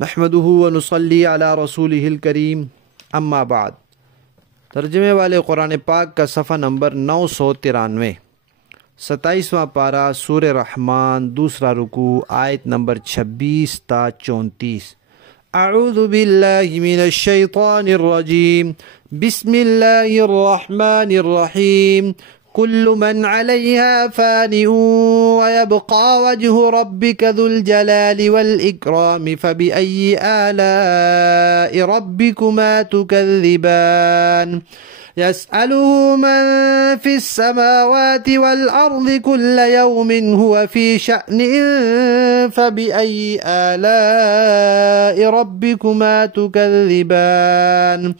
نحمدہ ونصلی علی رسولہ الکریم اما بعد۔ ترجمے والے قرآن پاک کا صفحہ نمبر 993، 27واں پارہ سورہ رحمان، دوسرا رکوع، آیت نمبر 26 تا 34۔ اعوذ باللہ من الشیطان الرجیم، بسم اللہ الرحمن الرحیم۔ كل من عليها فان ويبقى وجه ربك ذو الجلال والإكرام فبأي آلاء ربكما تكذبان يسأله من في السماوات والأرض كل يوم هو في شأن فبأي آلاء ربكما تكذبان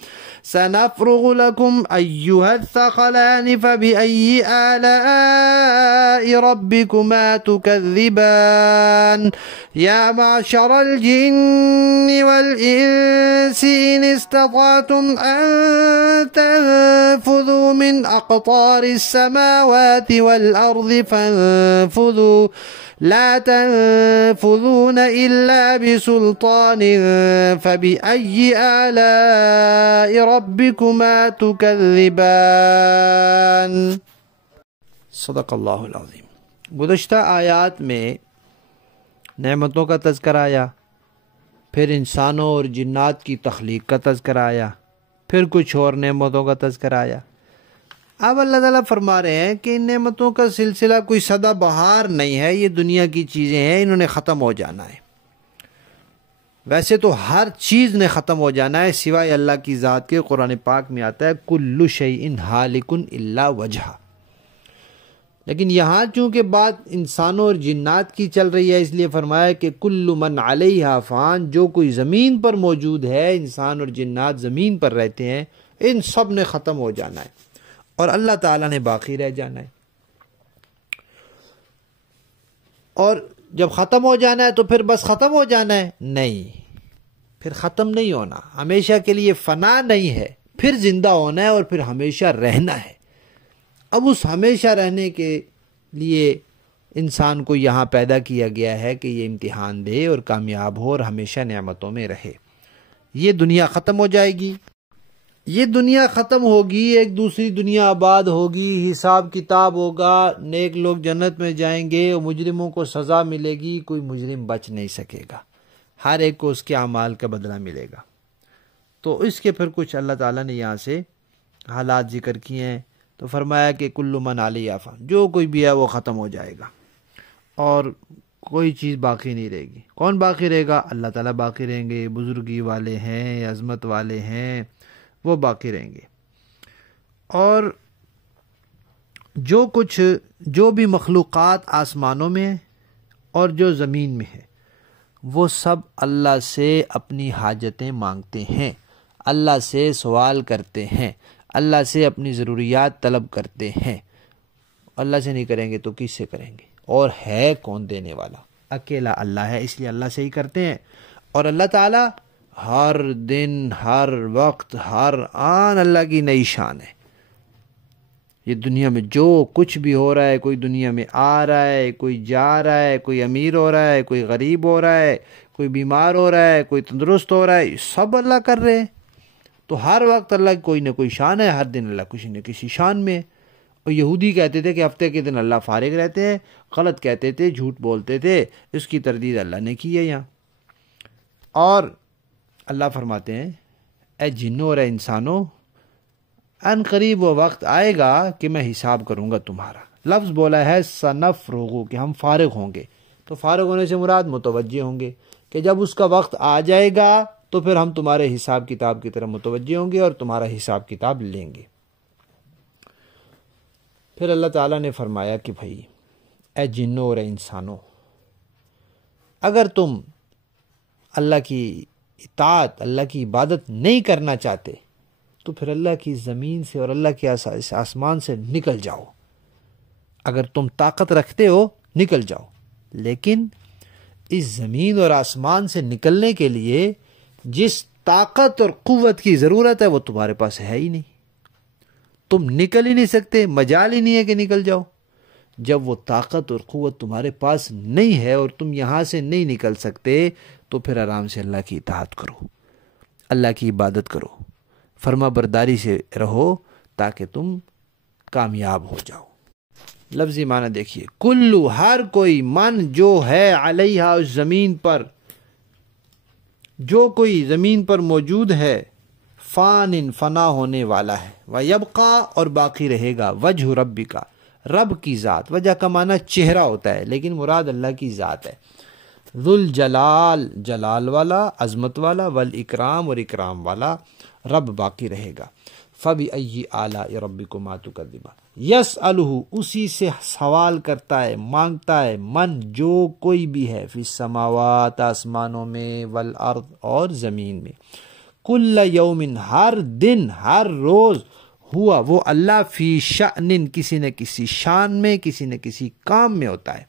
سنفرغ لكم أيها الثقلان فبأي آلاء ربكما تكذبان يا معشر الجن والإنس إن استطعتم أن تنفذوا من أقطار السماوات والأرض فانفذوا لا تنفذون إلا بسلطان فبأي آلاء ربكما تكذبان۔ صدق اللہ العظیم۔ گزشتہ آیات میں نعمتوں کا تذکرہ آیا، پھر انسانوں اور جنات کی تخلیق کا تذکرہ آیا، پھر کچھ اور نعمتوں کا تذکرہ آیا۔ اب اللہ تعالیٰ فرما رہے ہیں کہ ان نعمتوں کا سلسلہ کوئی سدا بہار نہیں ہے، یہ دنیا کی چیزیں ہیں، انہوں نے ختم ہو جانا ہے۔ ویسے تو ہر چیز نے ختم ہو جانا ہے سوائے اللہ کی ذات کے۔ قرآن پاک میں آتا ہے کل شیء ہالک الا وجہہ، لیکن یہاں چونکہ بات انسانوں اور جنات کی چل رہی ہے، اس لیے فرمایا کہ کل من علیہا فان، جو کوئی زمین پر موجود ہے، انسان اور جنات زمین پر رہتے ہیں، ان سب نے ختم ہو جانا ہے اور اللہ تعالیٰ نے باقی رہ جانا ہے۔ اور جب ختم ہو جانا ہے تو پھر بس ختم ہو جانا ہے؟ نہیں، پھر ختم نہیں ہونا، ہمیشہ کے لیے فنا نہیں ہے، پھر زندہ ہونا ہے اور پھر ہمیشہ رہنا ہے۔ اب اس ہمیشہ رہنے کے لیے انسان کو یہاں پیدا کیا گیا ہے کہ یہ امتحان دے اور کامیاب ہو اور ہمیشہ نعمتوں میں رہے۔ یہ دنیا ختم ہو جائے گی، یہ دنیا ختم ہوگی، ایک دوسری دنیا آباد ہوگی، حساب کتاب ہوگا، نیک لوگ جنت میں جائیں گے اور مجرموں کو سزا ملے گی، کوئی مجرم بچ نہیں سکے گا، ہر ایک کو اس کے اعمال کا بدلہ ملے گا۔ تو اس کے پھر کچھ اللہ تعالیٰ نے یہاں سے حالات ذکر کیے ہیں، تو فرمایا کہ کل من علیہا فان، جو کوئی بھی ہے وہ ختم ہو جائے گا اور کوئی چیز باقی نہیں رہے گی۔ کون باقی رہے گا؟ اللہ تعالیٰ باقی رہیں گے، بزرگی والے ہیں، عظمت والے ہیں، وہ باقی رہیں گے۔ اور جو بھی مخلوقات آسمانوں میں ہیں اور جو زمین میں ہے، وہ سب اللہ سے اپنی حاجتیں مانگتے ہیں، اللہ سے سوال کرتے ہیں، اللہ سے اپنی ضروریات طلب کرتے ہیں۔ اللہ سے نہیں کریں گے تو کس سے کریں گے؟ اور ہے کون دینے والا؟ اکیلا اللہ ہے، اس لیے اللہ سے ہی کرتے ہیں۔ اور اللہ تعالیٰ ہر دن، ہر وقت، ہر آن اللہ کی نئی شان ہے۔ یہ دنیا میں جو کچھ بھی ہو رہا ہے، کوئی دنیا میں آ رہا ہے، کوئی جا رہا ہے، کوئی امیر ہو رہا ہے، کوئی غریب ہو رہا ہے، کوئی بیمار ہو رہا ہے، کوئی تندرست ہو رہا ہے، سب اللہ کر رہے ہیں۔ تو ہر وقت اللہ کی کوئی نہ کوئی شان ہے، ہر دن اللہ کسی نہ کسی شان میں ہے۔ اور یہودی کہتے تھے کہ ہفتے کے دن اللہ فارغ رہتے ہیں، غلط کہتے تھے، جھوٹ بولتے تھے، اس کی تردید اللہ نے کی ہے یہاں۔ اور اللہ فرماتے ہیں اے جنوں اور اے انسانوں، ان قریب وہ وقت آئے گا کہ میں حساب کروں گا تمہارا۔ لفظ بولا ہے سنفرغو، کہ ہم فارغ ہوں گے۔ تو فارغ ہونے سے مراد متوجہ ہوں گے کہ جب اس کا وقت آ جائے گا تو پھر ہم تمہارے حساب کتاب کی طرف متوجہ ہوں گے اور تمہارا حساب کتاب لیں گے۔ پھر اللہ تعالیٰ نے فرمایا کہ بھائی اے جنوں اور اے انسانوں، اگر تم اللہ کی اطاعت، اللہ کی عبادت نہیں کرنا چاہتے تو پھر اللہ کی زمین سے اور اللہ کے آسمان سے نکل جاؤ۔ اگر تم طاقت رکھتے ہو نکل جاؤ، لیکن اس زمین اور آسمان سے نکلنے کے لیے جس طاقت اور قوت کی ضرورت ہے وہ تمہارے پاس ہے ہی نہیں، تم نکل ہی نہیں سکتے، مجال ہی نہیں ہے کہ نکل جاؤ۔ جب وہ طاقت اور قوت تمہارے پاس نہیں ہے اور تم یہاں سے نہیں نکل سکتے تو پھر آرام سے اللہ کی اطاعت کرو، اللہ کی عبادت کرو، فرما برداری سے رہو تاکہ تم کامیاب ہو جاؤ۔ لفظی معنی دیکھیے، کلو ہر کوئی، من جو ہے، علیہ اس زمین پر، جو کوئی زمین پر موجود ہے، فان فنا ہونے والا ہے، وَيَبْقَى اور باقی رہے گا، وجہ ربک رب کی ذات، وجہ کا معنی چہرہ ہوتا ہے لیکن مراد اللہ کی ذات ہے، ذو الجلال جلال والا، عظمت والا، والاکرام اور اکرام والا رب باقی رہے گا۔ فَبِأَيِّ آلَاءِ رَبِّكُمَا تُكَذِّبَانِ یسألہ اسی سے سوال کرتا ہے، مانگتا ہے، من جو کوئی بھی ہے، فی السماوات آسمانوں میں، والارض اور زمین میں، کل یوم ہر دن ہر روز، ہوا وہ اللہ، فی شأن کسی نہ کسی شان میں، کسی نہ کسی کام میں ہوتا ہے۔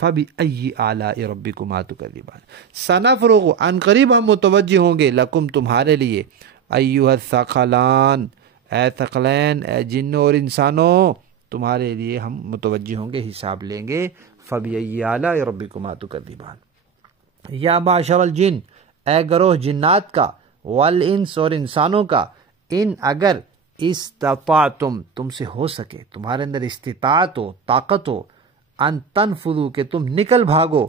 فَبِأَيِّ آلَاءِ رَبِّكُمَا تُكَذِّبَانِ سَنَفْرُغُ عن قریب ہم متوجہ ہوں گے، لکم تمہارے لیے، ایھا الثقلان اے ثقلین، اے جنوں اور انسانوں، تمہارے لیے ہم متوجہ ہوں گے، حساب لیں گے۔ فَبِأَيِّ آلَاءِ رَبِّكُمَا تُكَذِّبَانِ یا معشر الجن، اے گروہ جنات کا، والانس اور انسانوں کا، ان اگر استطعتم تم سے ہو سکے، تمہارے اندر استطاعت ہو، طاقت ہو، ان تنفذوا کہ تم نکل بھاگو،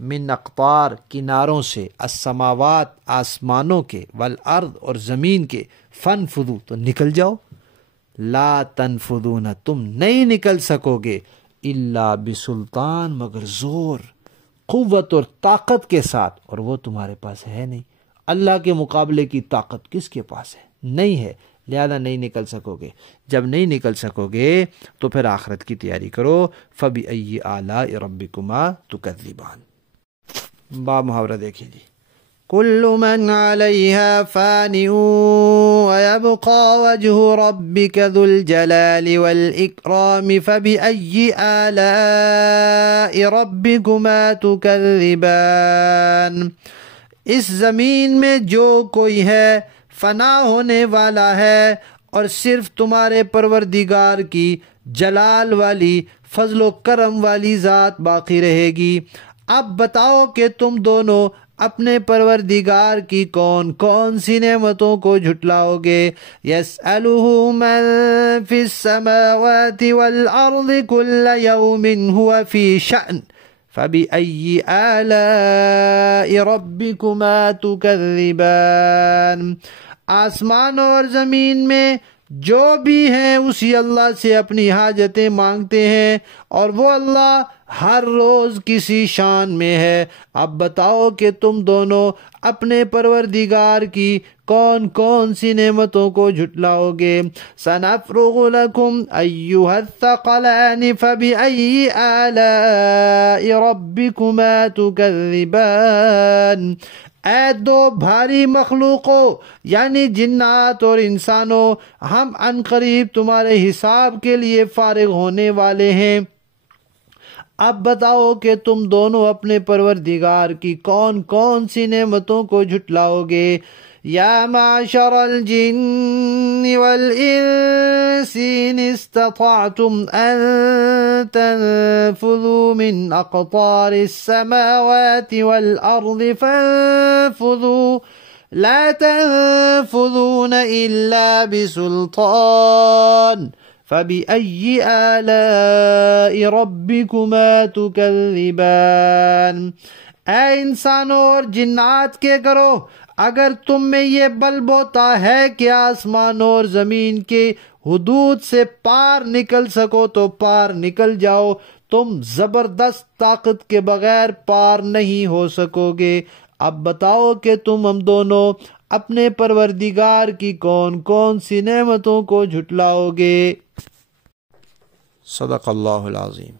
من اقطار کناروں سے، السماوات آسمانوں کے، والارض اور زمین کے، فانفذوا تو نکل جاؤ، لا تنفذون تم نہیں نکل سکو گے، الا بسلطان مگر زور، قوت اور طاقت کے ساتھ، اور وہ تمہارے پاس ہے نہیں۔ اللہ کے مقابلے کی طاقت کس کے پاس ہے؟ نہیں ہے، لہذا نہیں نکل سکو گے۔ جب نہیں نکل سکو گے تو پھر آخرت کی تیاری کرو۔ فَبِأَيِّ آلَاءِ رَبِّكُمَا تُكَذِّبَانِ با محاورہ دیکھیں جی، کل من علیہا فان ویبقى وجہ ربک ذو الجلال والاکرام فبأي آلاء ربکما تکذبان اس زمین میں جو کوئی ہے فنا ہونے والا ہے، اور صرف تمہارے پروردگار کی جلال والی، فضل و کرم والی ذات باقی رہے گی۔ اب بتاؤ کہ تم دونوں اپنے پروردگار کی کون کون سی نعمتوں کو جھٹلاؤ گے۔ یسألہ من فی السماوات والارض کل یوم ہوا فی شأن فبأي آلاء ربكما تكذبان آسمانوں اور زمین میں جو بھی ہیں اسی اللہ سے اپنی حاجتیں مانگتے ہیں، اور وہ اللہ ہر روز کسی شان میں ہے۔ اب بتاؤ کہ تم دونوں اپنے پروردگار کی کون کون سی نعمتوں کو جھٹلاؤ گے۔ سنفرغ لکم ایھا الثقلان فبأي آلاء ربکما تکذبان اے دو بھاری مخلوقوں یعنی جنات اور انسانوں، ہم عنقریب تمہارے حساب کے لیے فارغ ہونے والے ہیں۔ اب بتاؤ کہ تم دونوں اپنے پروردگار کی کون کون سی نعمتوں کو جھٹلاؤ گے۔ یا معشر الجن والانس ان استطعتم ان تنفذوا من اقطار السماوات والارض فانفذوا لا تنفذون الا بسلطان فبأي آلاء ربكما تكذبان اے انسانوں اور جنات کے گروہ، اگر تم میں یہ بل بوتا ہے کہ آسمانوں اور زمین کے حدود سے پار نکل سکو تو پار نکل جاؤ، تم زبردست طاقت کے بغیر پار نہیں ہو سکو گے۔ اب بتاؤ کہ تم ہم دونوں اپنے پروردگار کی کون کون سی نعمتوں کو جھٹلاؤ گے۔ صدق اللہ العظیم۔